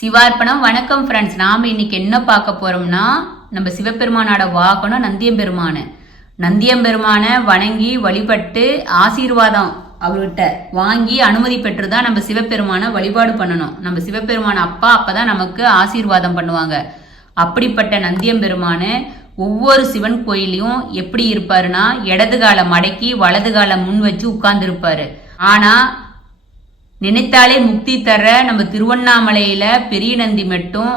சிவார்ப்பணம். வணக்கம் ஃப்ரெண்ட்ஸ். நாம் இன்னைக்கு என்ன பார்க்க போறோம்னா, நம்ம சிவபெருமானோட வாகனம் நந்தியம்பெருமான. நந்தியம்பெருமான வணங்கி வழிபட்டு ஆசீர்வாதம் அவர்கிட்ட வாங்கி அனுமதி பெற்று தான் நம்ம சிவபெருமான வழிபாடு பண்ணணும். நம்ம சிவபெருமான அப்பதான் நமக்கு ஆசீர்வாதம் பண்ணுவாங்க. அப்படிப்பட்ட நந்தியம்பெருமான ஒவ்வொரு சிவன் கோயிலையும் எப்படி இருப்பாருன்னா, இடது காலை மடக்கி வலது காலை முன் வச்சு உட்கார்ந்து இருப்பாரு. ஆனா நினைத்தாலே முக்தி தர நம்ம திருவண்ணாமலையில பெரிய நந்தி மட்டும்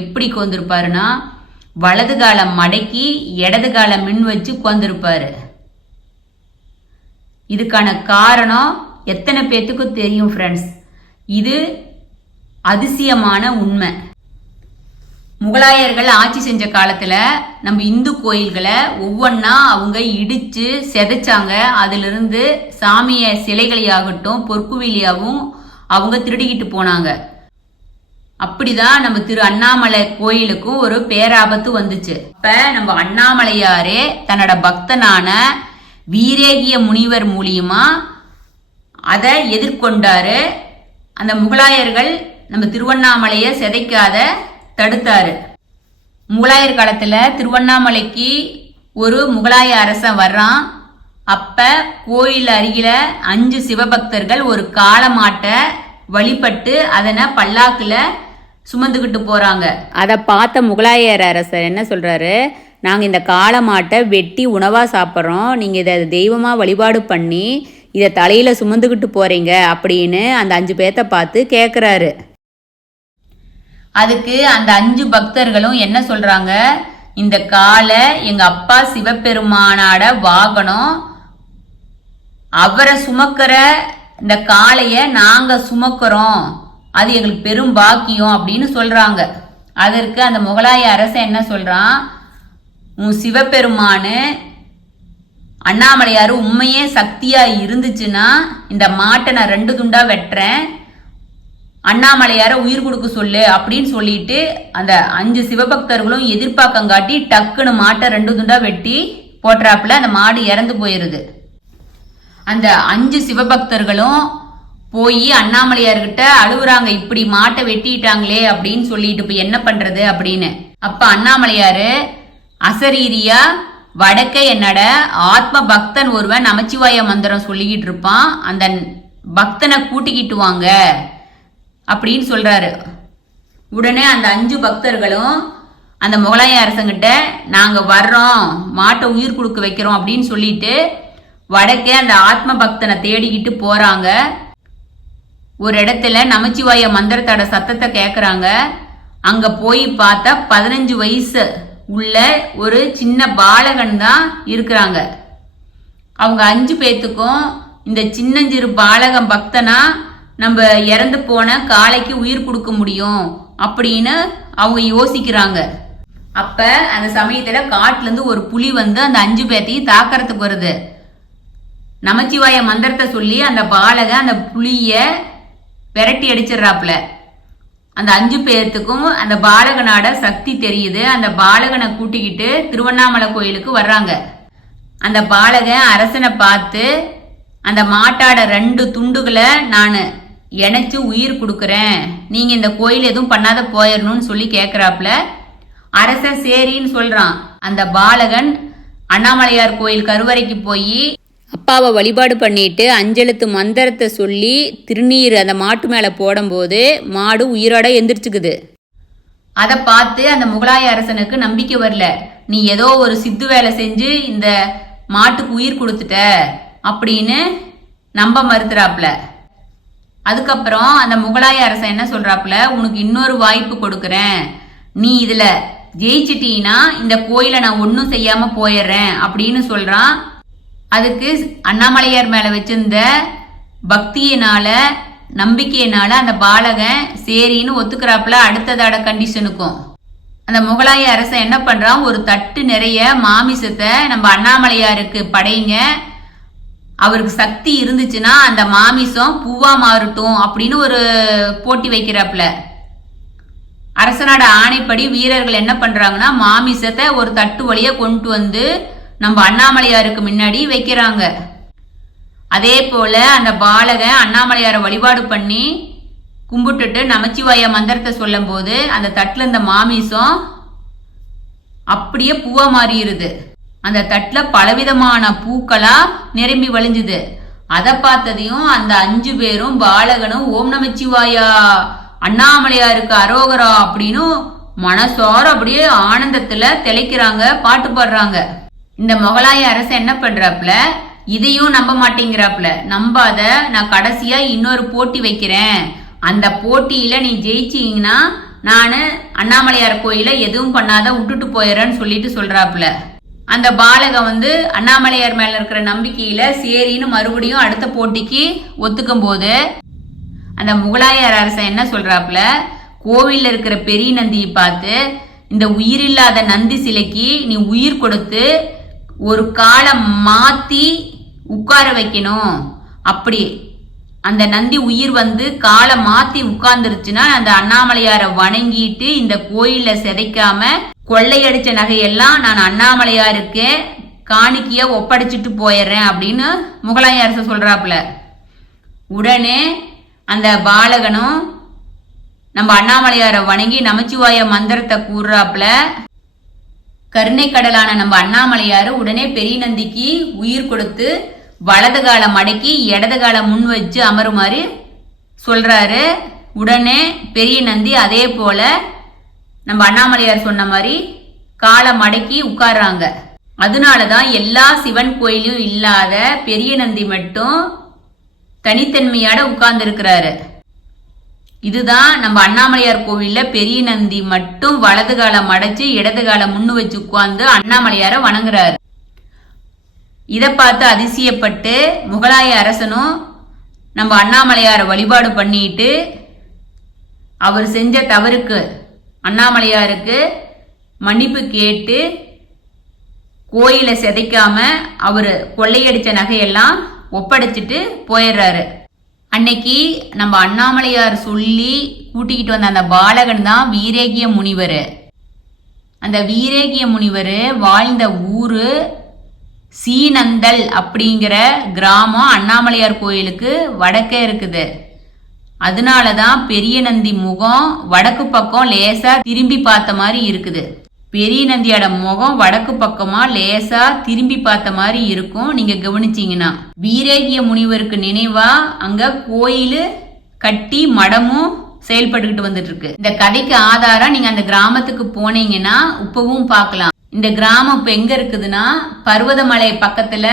எப்படி உட்கார்ந்துருப்பாருன்னா, வலது காலம் மடக்கி இடது காலம் மின் வச்சு உட்கார்ந்துருப்பாரு. இதுக்கான காரணம் எத்தனை பேத்துக்கு தெரியும் ஃப்ரெண்ட்ஸ்? இது அதிசயமான உண்மை. முகலாயர்கள் ஆட்சி செஞ்ச காலத்துல நம்ம இந்து கோயில்களை ஒவ்வொன்னா அவங்க இடிச்சு செதைச்சாங்க. அதுல இருந்து சாமிய சிலைகளையாகட்டும் பொற்குவிலியாவும் அவங்க திருடிக்கிட்டு போனாங்க. அப்படிதான் நம்ம திரு அண்ணாமலை கோயிலுக்கும் ஒரு பேராபத்து வந்துச்சு. அப்ப நம்ம அண்ணாமலையாரே தன்னோட பக்தனான வீரேகிய முனிவர் மூலியமா அதை எதிர்கொண்டாரு. அந்த முகலாயர்கள் நம்ம திருவண்ணாமலைய சிதைக்காத தடுத்தாரு. முகலாயர் காலத்துல திருவண்ணாமலைக்கு ஒரு முகலாய அரசன் வர்றான். அப்ப கோயில் அருகில 5 சிவபக்தர்கள் ஒரு காளமாட்டை வழிபட்டு அதனை பல்லாக்குல சுமந்துகிட்டு போறாங்க. அதை பார்த்த முகலாயர் அரசர் என்ன சொல்றாரு, நாங்க இந்த காளமாட்டை வெட்டி உணவா சாப்பிட்றோம், நீங்க இதை தெய்வமா வழிபாடு பண்ணி இதை தலையில சுமந்துகிட்டு போறீங்க அப்படின்னு அந்த 5 பேர்த்த பார்த்து கேட்குறாரு. அதுக்கு அந்த 5 பக்தர்களும் என்ன சொல்றாங்க, இந்த காலை எங்க அப்பா சிவபெருமானோட வாகனம், அவரை சுமக்கிற இந்த காளைய நாங்க சுமக்கிறோம், அது எங்களுக்கு பெரும் பாக்கியம் அப்படின்னு சொல்றாங்க. அதற்கு அந்த முகலாய அரசன் என்ன சொல்றான், உன் சிவபெருமானு அண்ணாமலையாரு உண்மையே சக்தியா இருந்துச்சுன்னா இந்த மாட்டை நான் 2 துண்டா வெட்டுறேன், அண்ணாமலையார உயிர் கொடுக்க சொல்லு அப்படின்னு சொல்லிட்டு அந்த 5 சிவபக்தர்களும் எதிர்பார்க்கம் காட்டி டக்குன்னு மாட்டை 2 துண்டா வெட்டி போட்டுறாப்புல அந்த மாடு இறந்து போயிருது. அந்த 5 சிவபக்தர்களும் போய் அண்ணாமலையார்கிட்ட அழுகுறாங்க, இப்படி மாட்டை வெட்டிட்டாங்களே அப்படின்னு சொல்லிட்டு இப்ப என்ன பண்றது அப்படின்னு. அப்ப அண்ணாமலையாரு அசரீரியா வடக்க என்னோட ஆத்ம பக்தன் ஒருவன் நமச்சிவாய மந்திரம் சொல்லிக்கிட்டு இருப்பான், அந்த பக்தனை கூட்டிக்கிட்டு வாங்க அப்படின்னு சொல்றாரு. உடனே அந்த 5 பக்தர்களும் அந்த முகலாய அரசங்கிட்ட நாங்க வர்றோம், மாட்டை உயிர் கொடுக்க வைக்கிறோம் அப்படின்னு சொல்லிட்டு வடக்கே அந்த ஆத்ம பக்தனை தேடிக்கிட்டு போறாங்க. ஒரு இடத்துல நமச்சிவாய மந்திரத்தோட சத்தத்தை கேட்கறாங்க. அங்க போய் பார்த்தா 15 வயசு உள்ள ஒரு சின்ன பாலகன் தான் இருக்கிறாங்க. அவங்க 5 பேத்துக்கும் இந்த சின்னஞ்சிறு பாலகன் பக்தனா நம்ம இறந்து போன காளைக்கு உயிர் கொடுக்க முடியும் அப்படின்னு அவங்க யோசிக்கிறாங்க. அப்ப அந்த சமயத்துல காட்டுல இருந்து ஒரு புலி வந்து அந்த 5 பேத்தையும் தாக்கறதுக்கு வருது. நமச்சிவாய மந்திரத்தை சொல்லி அந்த பாலக அந்த புலிய விரட்டி அடிச்சிடறாப்புல. அந்த 5 பேர்த்துக்கும் அந்த பாலகனோட சக்தி தெரியுது. அந்த பாலகனை கூட்டிக்கிட்டு திருவண்ணாமலை கோயிலுக்கு வர்றாங்க. அந்த பாலகன் அரசனை பார்த்து அந்த மாட்டாட 2 துண்டுகளை நான் இணைச்சு உயிர் கொடுக்கறேன், நீங்க இந்த கோயில் எதுவும் பண்ணாத போயிடணும்னு சொல்லி கேட்கிறாப்புல. அரசன் சரின்னு சொல்றான். அந்த பாலகன் அண்ணாமலையார் கோயில் கருவறைக்கு போய் அப்பாவை வழிபாடு பண்ணிட்டு அஞ்செழுத்து மந்திரத்தை சொல்லி திருநீர் அந்த மாட்டு மேல போடும்போது மாடு உயிரோட எந்திரிச்சுக்குது. அதை பார்த்து அந்த முகலாய அரசனுக்கு நம்பிக்கை வரல. நீ ஏதோ ஒரு சித்து வேலை செஞ்சு இந்த மாட்டுக்கு உயிர் கொடுத்துட்ட அப்படின்னு நம்ப மறுத்துறாப்புல. அதுக்கப்புறம் அந்த முகலாய அரசன் என்ன சொல்றாப்புல, உனக்கு இன்னொரு வாய்ப்பு கொடுக்கறேன், நீ இதுல ஜெயிச்சிட்டீன்னா இந்த கோயிலை நான் ஒன்னும் செய்யாம போயிடுறேன் அப்படின்னு சொல்றான். அதுக்கு அண்ணாமலையார் மேல வச்சிருந்த பக்தியினால நம்பிக்கையினால அந்த பாலகன் சரின்னு ஒத்துக்கிறாப்புல. அடுத்ததோட கண்டிஷனுக்கும் அந்த முகலாய அரசன் என்ன பண்றான், ஒரு தட்டு நிறைய மாமிசத்தை நம்ம அண்ணாமலையாருக்கு படைங்க, அவருக்கு சக்தி இருந்துச்சுன்னா அந்த மாமிசம் பூவா மாறட்டும் அப்படின்னு ஒரு போட்டி வைக்கிறாப்புல. அரசனோட ஆணைப்படி வீரர்கள் என்ன பண்றாங்கன்னா மாமிசத்தை ஒரு தட்டு வழியா கொண்டு வந்து நம்ம அண்ணாமலையாருக்கு முன்னாடி வைக்கிறாங்க. அதே போல அந்த பாலகன் அண்ணாமலையாரை வழிபாடு பண்ணி கும்பிட்டுட்டு நமச்சிவாய மந்திரத்தை சொல்லும் போது அந்த தட்டுல இந்த மாமிசம் அப்படியே பூவா மாறிடுது. அந்த தட்டுல பலவிதமான பூக்களா நிரம்பி வழிஞ்சுது. அதை பார்த்ததையும் அந்த 5 பேரும் பாலகனும் ஓம் நமச்சிவாயா அண்ணாமலையாருக்கு அரோகரா அப்படின்னு மனசார அப்படியே ஆனந்தத்துல திளைக்கிறாங்க, பாட்டு பாடுறாங்க. இந்த முகலாய அரசன் என்ன பண்றாப்ல, இதையும் நம்ப மாட்டேங்கிறாப்ல. நம்பாத, நான் கடைசியா இன்னொரு போட்டி வைக்கிறேன், அந்த போட்டியில நீ ஜெயிச்சீங்கன்னா நானு அண்ணாமலையார் கோயில எதுவும் பண்ணாத விட்டுட்டு போயிடறேன்னு சொல்லிட்டு சொல்றாப்ல. அந்த பாலகன் அண்ணாமலையார் மேல இருக்கிற நம்பிக்கையில சரின்னு மறுபடியும் அடுத்த போட்டிக்கு ஒத்துக்கும் போது அந்த முகலாயர் அரசன் என்ன சொல்றாப்ல, கோவில்ல இருக்கிற பெரிய நந்தியை பார்த்து இந்த உயிரில்லாத நந்தி சிலைக்கு நீ உயிர் கொடுத்து ஒரு காலை மாத்தி உட்கார வைக்கணும். அப்படி அந்த நந்தி உயிர் காலை மாத்தி உட்கார்ந்துருச்சுன்னா அந்த அண்ணாமலையாரை வணங்கிட்டு இந்த கோயில சிதைக்காம கொள்ளையடிச்ச நகையெல்லாம் நான் அண்ணாமலையாருக்கு காணிக்கைய ஒப்படைச்சிட்டு போயிடுறேன் அப்படின்னு முகலாய அரச சொல்றாப்ல. உடனே அந்த பாலகனும் நம்ம அண்ணாமலையாரை வணங்கி நமச்சிவாய மந்திரத்தை கூறுறாப்ல. கருணை கடலான நம்ம அண்ணாமலையாரு உடனே பெரிய நந்திக்கு உயிர் கொடுத்து வலது காலை மடக்கி இடது காலை முன் வச்சு அமருமாறு சொல்றாரு. உடனே பெரிய நந்தி அதே போல நம்ம அண்ணாமலையார் சொன்ன மாதிரி காலை மடக்கி உட்கார்றாங்க. அதனாலதான் எல்லா சிவன் கோயிலும் இல்லாத பெரிய நந்தி மட்டும் தனித்தன்மையோட உட்கார்ந்து இருக்கிறாரு. இதுதான் நம்ம அண்ணாமலையார் கோவில்ல பெரிய நந்தி மட்டும் வலது காலை மடைச்சு இடது காலை முன்னு வச்சு உட்கார்ந்து அண்ணாமலையார வணங்குறாரு. இதை பார்த்து அதிசயப்பட்டு முகலாய அரசனும் நம்ம அண்ணாமலையார வழிபாடு பண்ணிட்டு அவர் செஞ்ச தவறுக்கு அண்ணாமலையாருக்கு மன்னிப்பு கேட்டு கோயில சிதைக்காம அவரு கொள்ளையடிச்ச நகையெல்லாம் ஒப்படைச்சிட்டு போயிடுறாரு. அன்னைக்கு நம்ம அண்ணாமலையார் சொல்லி கூட்டிக்கிட்டு வந்த அந்த பாலகன் தான் வீரேகிய முனிவர். அந்த வீரேகிய முனிவர் வாழ்ந்த ஊரு சீனந்தல் அப்படிங்கிற கிராமம் அண்ணாமலையார் கோயிலுக்கு வடக்கே இருக்குது. அதனாலதான் பெரிய நந்தி முகம் வடக்கு பக்கம் லேசா திரும்பி பார்த்த மாதிரி இருக்குது. பெரிய நந்தியோட முகம் வடக்கு பக்கமா லேசா திரும்பி பார்த்த மாதிரி இருக்கும். நீங்க கவனிச்சீங்கன்னா வீரேகிய முனிவருக்கு நினைவா அங்க கோயிலு கட்டி மடமும் செயல்பட்டுக்கிட்டு வந்துட்டு இருக்கு. இந்த கதைக்கு ஆதாரம் நீங்க அந்த கிராமத்துக்கு போனீங்கன்னா இப்பவும் பார்க்கலாம். இந்த கிராமம் இப்ப எங்க இருக்குதுன்னா பர்வதமலை பக்கத்துல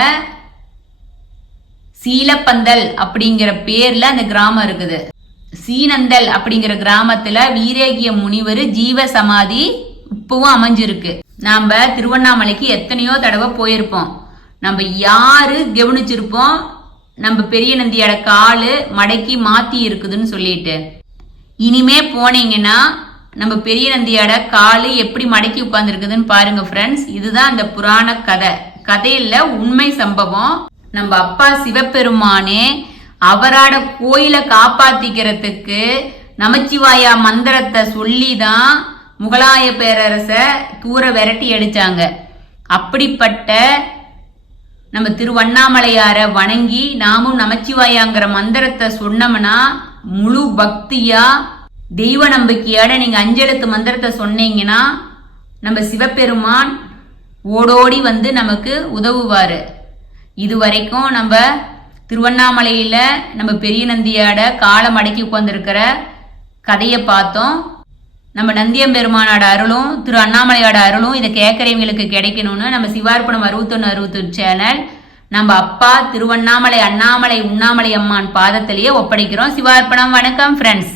சீலப்பந்தல் அப்படிங்கிற பேர்ல அந்த கிராமம் இருக்குது. சீனந்தல் அப்படிங்கிற கிராமத்துல வீரேகிய முனிவர் ஜீவ சமாதி இப்பவும் அமைஞ்சிருக்கு. நாம திருவண்ணாமலைக்கு எத்தனையோ தடவை போயிருப்போம். நம்ம யாரு கவனிச்சிருப்போம் நம்ம பெரிய நந்தியோட காலு மடக்கி மாத்தி இருக்குதுன்னு சொல்லிட்டு. இனிமே போனீங்கன்னா நம்ம பெரிய நந்தியோட காலு எப்படி மடக்கி உட்கார்ந்து இருக்குதுன்னு பாருங்க ஃப்ரெண்ட்ஸ். இதுதான் அந்த புராண கதையில உண்மை சம்பவம். நம்ம அப்பா சிவபெருமானே அவரோட கோயிலை காப்பாத்திக்கிறதுக்கு நமச்சிவாயா மந்திரத்தை சொல்லிதான் முகலாய பேரரச தூர விரட்டி அடிச்சாங்க. அப்படிப்பட்ட நம்ம திருவண்ணாமலையார வணங்கி நாமும் நமச்சிவாயாங்கிற மந்திரத்தை சொன்னோம்னா முழு பக்தியா தெய்வ நம்பிக்கையோட நீங்க அஞ்செழுத்து மந்திரத்தை சொன்னீங்கன்னா நம்ம சிவபெருமான் ஓடோடி நமக்கு உதவுவாரு. இது வரைக்கும் நம்ம திருவண்ணாமலையில நம்ம பெரிய நந்தியோட காலம் அடக்கி உட்கார்ந்துருக்கிற கதையை பார்த்தோம். நம்ம நந்தியம்பெருமானோட அருளும் திரு அண்ணாமலையோட அருளும் இதை கேட்கறவங்களுக்கு கிடைக்கணும்னு நம்ம சிவார்ப்பணம் 61 சேனல் நம்ம அப்பா திருவண்ணாமலை அண்ணாமலை உண்ணாமலை அம்மான் பாதத்திலேயே ஒப்படைக்கிறோம். சிவார்ப்பணம். வணக்கம் ஃப்ரெண்ட்ஸ்.